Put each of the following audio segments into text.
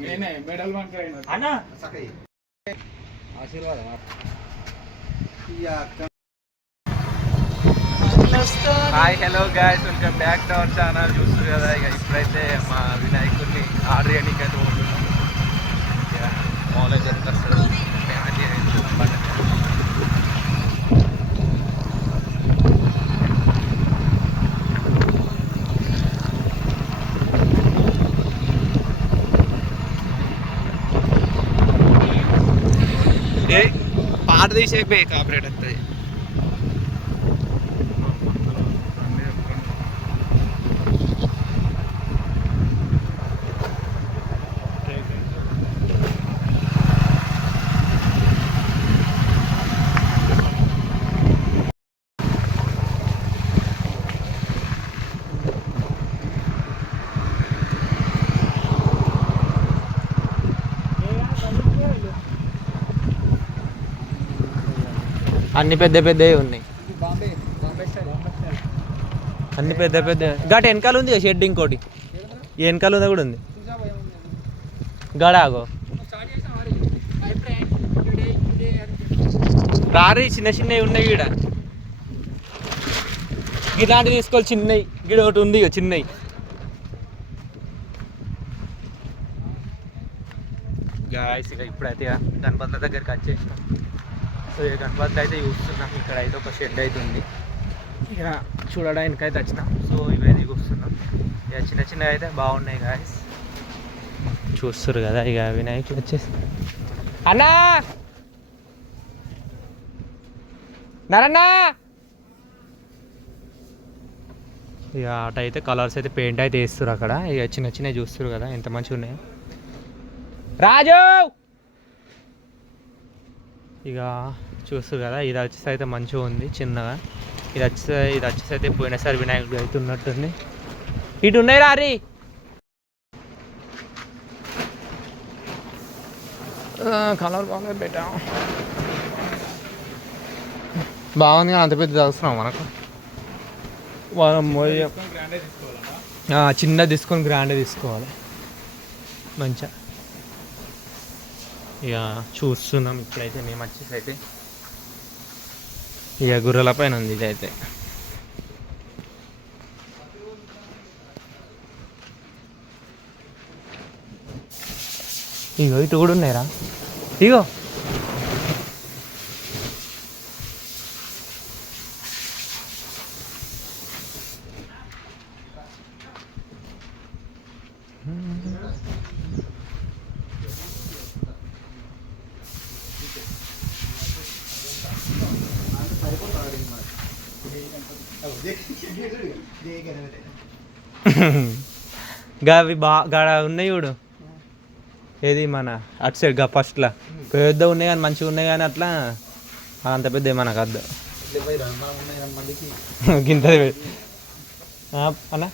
Hi hello guys, welcome back to our channel. చూస్తారు కదా, ఇక ఇప్పుడైతే మా వినాయకుడిని ఆర్డర్ చేయడానికి అయితే పోతున్నాం. మామూలుగా చెప్తాడు పాట తీసేపోయి కాపరేట్ వస్తుంది. అన్ని పెద్ద పెద్దవి ఉన్నాయి, అన్ని పెద్ద పెద్ద. గట వెనకాల ఉంది షెడ్, ఇంకోటి వెనకాల ఉందా కూడా ఉంది. గడాగో రారీ చిన్న చిన్నవి ఉన్నాయి. గీడ ఇలాంటివి తీసుకోవాలి చిన్నవి. గీడ ఒకటి ఉంది చిన్నవి. గాయస్ ఇక ఇప్పుడైతే గణపతుల దగ్గరికి వచ్చేసినాం. సో ఇక గణపతి అయితే చూస్తున్నాం. ఇక్కడ అయితే ఒక షెడ్ అయితే ఉంది, ఇక చూడడానికి అయితే వచ్చినాం. సో ఇవైతే చూస్తున్నాం. ఇక చిన్న చిన్న అయితే బాగున్నాయి గాయస్, చూస్తారు కదా. ఇక వినాయకుడు వచ్చేసి అన్నా నరన్నా. ఇక అట అయితే కలర్స్ అయితే పెయింట్ అయితే వేస్తారు అక్కడ. ఇక చిన్న చిన్నవి చూస్తారు కదా ఎంత మంచిగా ఉన్నాయో. రాజు ఇక చూస్తారు కదా, ఇది వచ్చేసి అయితే మంచిగా ఉంది చిన్నగా. ఇది వచ్చేసి అయితే పోయినసారి వినాయకుడు అయితే ఉన్నట్టుంది. ఇటు ఉన్నాయి రారీ. కలర్ బాగుంది బెటా, బాగుంది. అంత పెద్ద అవసరం మనకు. చిన్న తీసుకొని గ్రాండ్ తీసుకోవాలి మంచిగా. ఇక చూస్తున్నాం ఇప్పుడైతే మేము వచ్చేసి అయితే. ఇక గుర్రెల పైన ఉంది ఇదైతే. ఇగో ఇటు కూడా ఉన్నాయిరా. ఇగో గవి గాడ ఉన్నాయి చూడు. ఏది మన అటు సైడ్ గా ఫస్ట్లో పెద్ద ఉన్నాయి కానీ మంచిగా ఉన్నాయి, కానీ అట్లా అంత పెద్ద మనకు అద్దు గింత అన్న.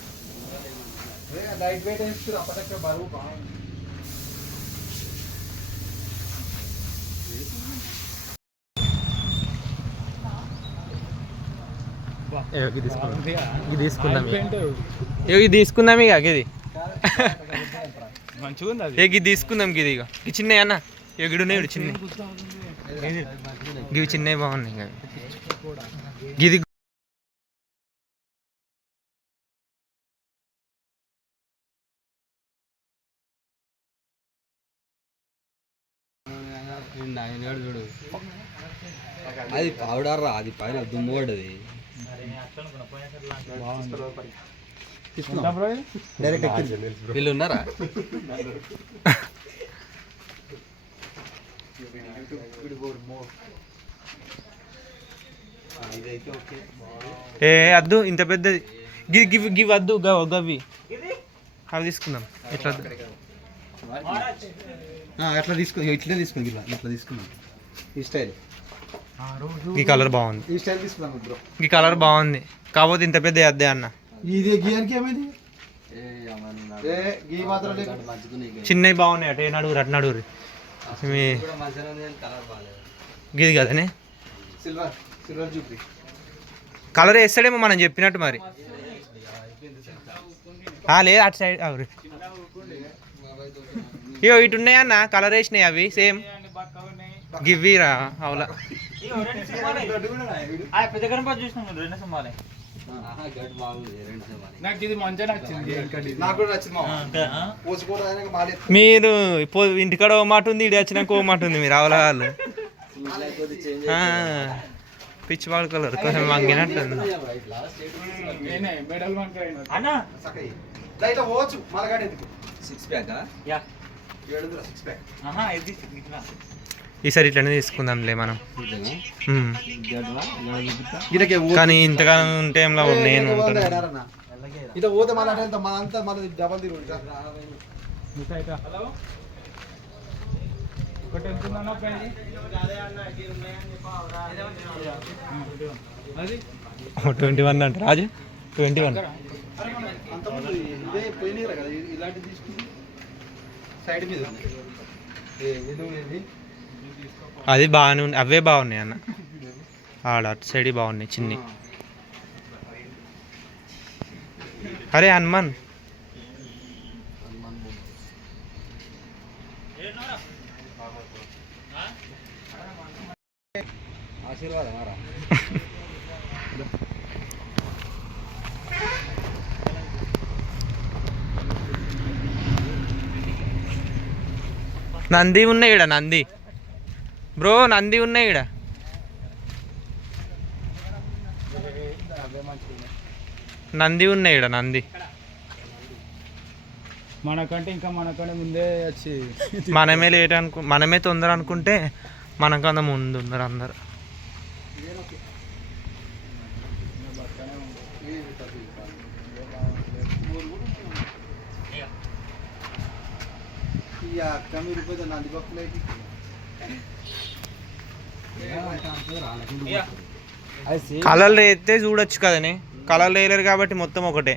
ఇది తీసుకుందాం ఇది తీసుకుందాం ఇక ఇది మంచిగా ఉంది. ఇది తీసుకుందాం. ఇది ఇక ఇది చిన్నవి అన్న. ఇక గిడున్నాయి ఇడు చిన్న, ఇవి చిన్నవి బాగున్నాయి. ఇక ఇది చూడు, అది పౌడర్, అది పైన దుమ్ము పడ్డది. వీళ్ళు ఉన్నారా? ఏ అద్దు ఇంత పెద్దది. గివ్ వద్దు, గవి అవి తీసుకుందాం. ఇట్లా ఎట్లా తీసుకుని ఇట్లా తీసుకుని ఇట్లా తీసుకున్నాం. ఈ స్టైల్, ఈ కలర్ బాగుంది. ఈ స్టైల్ తీసుకున్నాం బ్రో. ఈ కలర్ బాగుంది, కాకపోతే ఇంత పెద్ద అద్దే అన్న. ఇది గీయానికి ఏమైంది? చిన్నవి బాగున్నాయి. అటు నడుగురు, అటు నడుగురు. గిది కదనే కలర్ వేస్తాడేమో మనం చెప్పినట్టు మరి. లేదు అటు సైడ్ ఇగో ఇటు ఉన్నాయా అన్న కలర్ వేసినాయి అవి సేమ్ గివ్వీరా అవులా పెద్ద గణపతి చూసినాం 2 సింహాలే. నాకు ఇది మంచిగా నచ్చింది. నాకు కూడా నచ్చింది మీరు ఇంటికాడ ఓ మాట ఉంది ఇటు వచ్చినాక ఓ మాట ఉంది మీరు అవలా వాళ్ళు పిచ్చి పడుకోలేరు కొంచెం వంగినట్టుంది. అన్న ఈసారి ఇట్లనే తీసుకుందాంలే మనం. కానీ ఇంతకాలం ఉంటే ఏం లాభం, నేను ఇట్లా పోతే మళ్ళీ మనంతా మళ్ళీ డబల్ తిరుగు. అది 21 అంట రాజు 21. అంతకుముందు ఇదే పోయినాయి కదా ఇలాంటి తీసుకుంది సైడ్ మీద అది బాగానే ఉంది, అవే బాగున్నాయి అన్న. ఆడ అటు సైడ్ బాగున్నాయి చిన్ని. అరే హనుమాన్ ఆశీర్వాదం నంది ఉన్నాయి ఈడ, నంది బ్రో నంది ఉన్నాయి ఈడ. నంది ఉన్నాయి ఈడ, నంది మనకంటే ఇంకా మనకంటే ముందే వచ్చి మనమే లేట్ మనమే తొందర అనుకుంటే మనకన్నా ముందు ఉన్నారు అందరు. కలర్లు వేస్తే చూడొచ్చు కదనే, కలర్లు వేయలేరు కాబట్టి మొత్తం ఒకటే.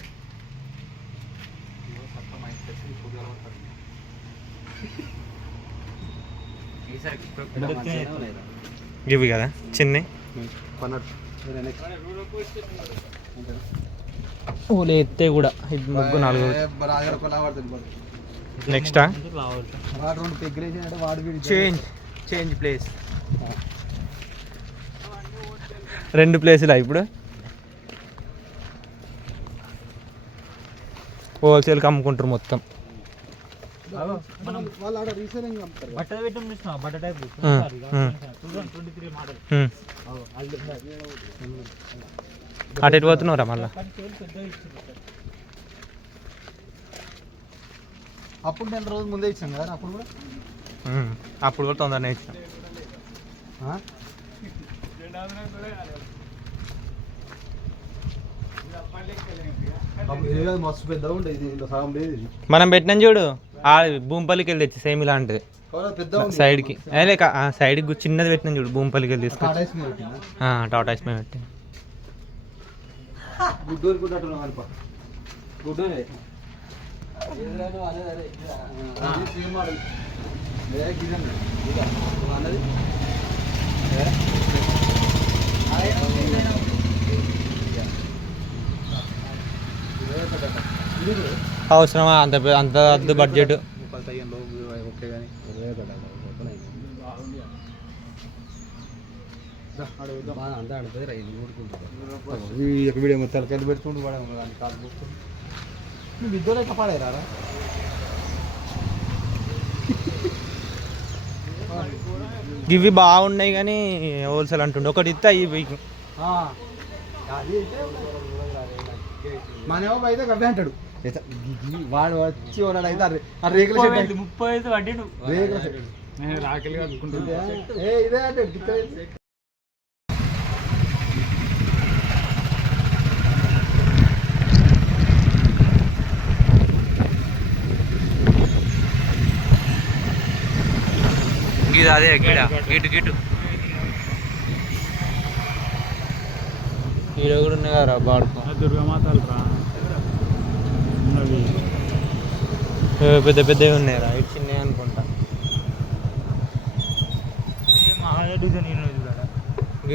ఇవి కదా చిన్ని ఓలే ఎత్తే కూడా ముగ్గు 4. నెక్స్టా చేంజ్ ప్లేస్ 2 ప్లేసులా ఇప్పుడు హోల్సేల్కి అమ్ముకుంటారు మొత్తం. బట్ట పెట్టం చూసినా బట్ట టైప్ 23 మోడల్ అటు ఎటు పోతున్నావురా మళ్ళా? అప్పుడు నేను రోజు ముందే ఇచ్చాను కదా అప్పుడు కూడా. అప్పుడు కూడా తొందరనే ఇచ్చాం. మస్తు పెద్దగా ఉండేది ఇది సగం లేదు. మనం పెట్టినాం చూడు ఆ భూంపల్లికి వెళ్ళి తెచ్చి సేమ్ ఇలాంటిది సైడ్కి లేక సైడ్కి చిన్నది పెట్టినాం చూడు భూంపల్లికి వెళ్ళి తీసుకొచ్చి టాటాస్ మీద పెట్టి. అవసరమా అంత అంత అద్దు బడ్జెట్? వీడియో మొత్తం కలిసి పెట్టుకుంటూ విద్యలో కాపాడారా ఇవి బాగున్నాయి కానీ హోల్సేల్ అంటుండే ఒకటి ఇస్తే అవి మనేమో అయితే గవ్వే అంటాడు వాడు వచ్చి వాడు అయితే ఆ రేకుల షెడ్ 35 వడ్డీడు రేకుల షెడ్ రాకెళ్ళి కట్టుకుంటుంటే ఇదే అంటే ఇది అదే గిడ గిటు ఈడ కూడా ఉన్నాయి కదా బాడుకో దుర్గామాతలు రా పెద్ద పెద్దవి ఉన్నాయి రా ఇటు చిన్నవి అనుకుంటా.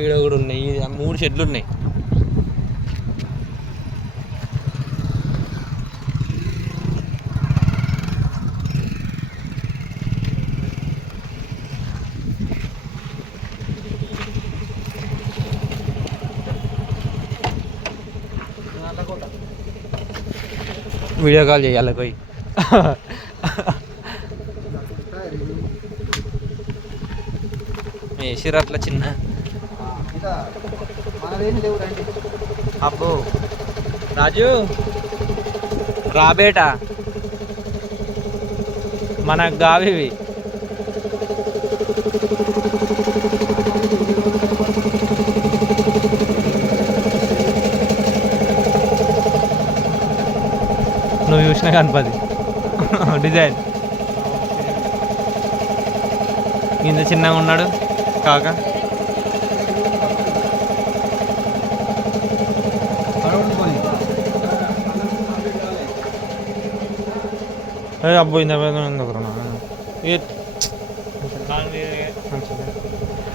ఈడ కూడా ఉన్నాయి 3 షెడ్లు ఉన్నాయి. వీడియో కాల్ చేయాలి పోయి. వేసిర్రు అట్లా చిన్న. ఇంకా మనదేమి లేవు రండి. అబ్బో రాజు రాబేటా మనకు గావివి. నువ్వు చూసినా కనపది డిజైన్ ఇంత చిన్నగా ఉన్నాడు కాక. అబ్బో ఇంత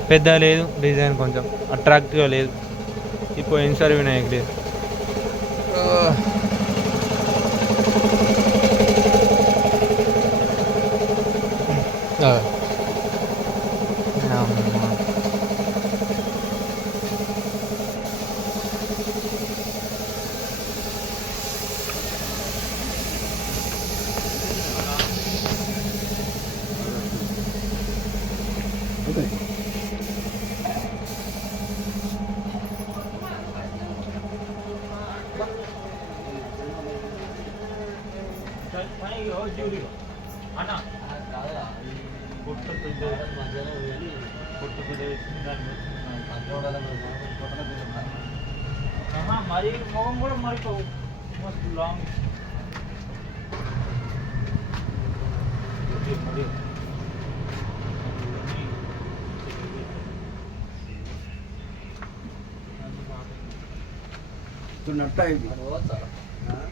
పెద్ద లేదు డిజైన్, కొంచెం అట్రాక్టివ్గా లేదు. ఈ పోయినసారి వినాయక్ లేదు. మరి మొహం కూడా మరి మస్తు లాంగ్.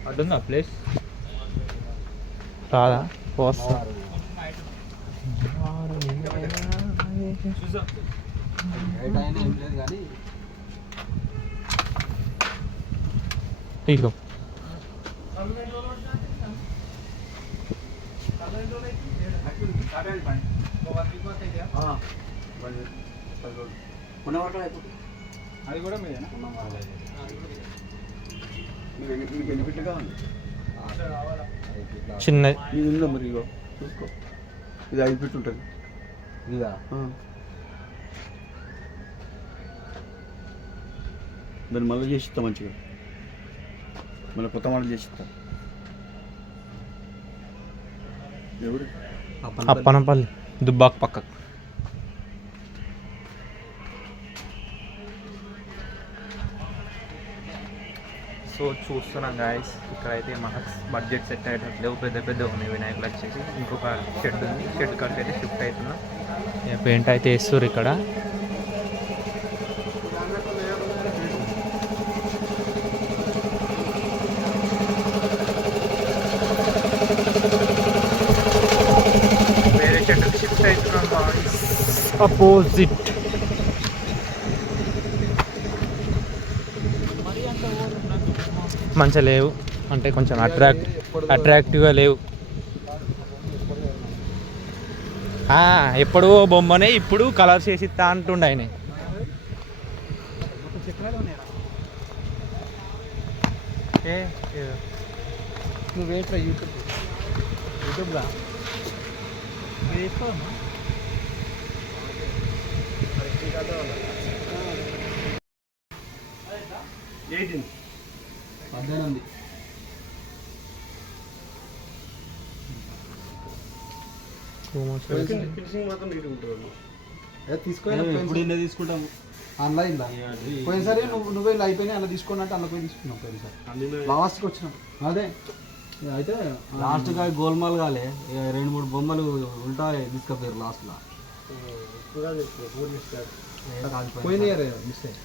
అడ్డుందా ప్లేస్ రాదా పోస్తా. ఇగో అది కూడా మీదేనా? చిన్నది ఇది ఉందా మరి? ఇగో చూసుకో, ఇది 5 ఫీట్ ఉంటుంది. ఇదా దాన్ని మళ్ళీ చేసి ఇస్తా మంచిగా, మళ్ళీ కొత్త మోడల్ చేసి ఇస్తా. ఎవరు? అప్పనపల్లి దుబ్బాక్ పక్కకు. సో చూస్తున్నాం గాయస్, ఇక్కడైతే మనకు బడ్జెట్ సెట్ అయ్యేటట్లేవు, పెద్ద పెద్ద ఉన్నాయి వినాయకులు వచ్చేసి. ఇంకొక షెడ్ ఉంది, షెడ్ కాడికి అయితే షిఫ్ట్ అవుతున్నాం. పెయింట్ అయితే వేస్తారు ఇక్కడ. వేరే షెడ్కి షిఫ్ట్ అవుతున్నాం గాయస్. అపోజిట్ మంచిగా లేవు, అంటే కొంచెం అట్రాక్టివ్గా లేవు. ఎప్పుడో బొమ్మనే ఇప్పుడు కలర్స్ వేసి ఇస్తా అంటుండే ఆయన. నువ్వు వేట్రా యూట్యూబ్లో వేసుకోమా 18 18 ఫినిషింగ్ మాత్రం నీట్గా ఉంటుంది. ఇప్పుడు తీసుకుంటాము ఆన్లైన్లో. పోయినసారి నువ్వే ఇలా అయిపోయినాయి, అలా తీసుకోండి అంటే అలా పోయి తీసుకున్నాం. పోయినసారి లాస్ట్కి వచ్చినాం. అదే అయితే లాస్ట్గా గోల్మాల్ కాలే 2-3 బొమ్మలు ఉంటాయి తీసుకపోయారు లాస్ట్లో. పోయిన ఇయర్ మిస్ అయ్యి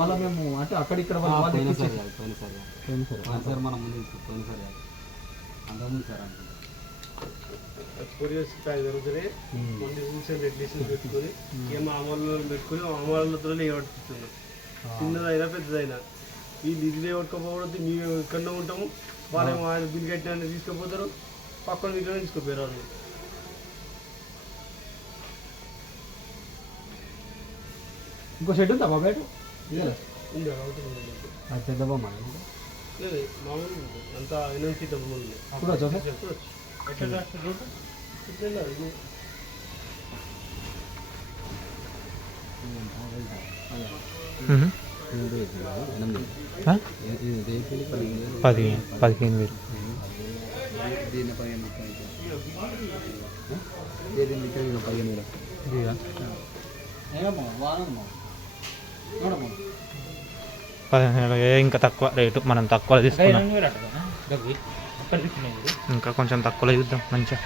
మళ్ళీ మేము అంటే అక్కడిక్కడ పోయినసారి మనం ముందు పోయినసారి అంతకుముందు సార్ అంటే కొరియర్స్ ప్యాక్ జరుగుతున్నాయి. ముందు చూసాను రెడ్లీషన్ పెట్టుకొని ఇక మా అమ్మలో పెట్టుకుని మా అమ్మలతో లేవట్టుకుంటున్నాం. చిన్నదైనా పెద్దదైనా వీళ్ళు ఇది లేవట్టుకోపోవడం మేము ఇక్కడనే ఉంటాము. వాళ్ళేమో ఆయన బిల్ కట్టిన తీసుకుపోతారు, పక్కన వీటిలో తీసుకుపోయారు వాళ్ళు. ఇంకో షెడ్ ఉందా బాబు? ఉంది అది పెద్ద బొమ్మ లేదు, మామూలు అంత ఎన్ఎంసీ డబ్బులు ఉంది. చూడొచ్చా సార్? చూడొచ్చు. ఎట్లా రాష్ట్ర రూట్ ఇట్లా కాదు, ఇది పది 15,000. ఇదిగా ఇంకా తక్కువ రేటు, మనం తక్కువ తీసుకున్నాం. ఇంకా కొంచెం తక్కువలో చూద్దాం మంచిగా.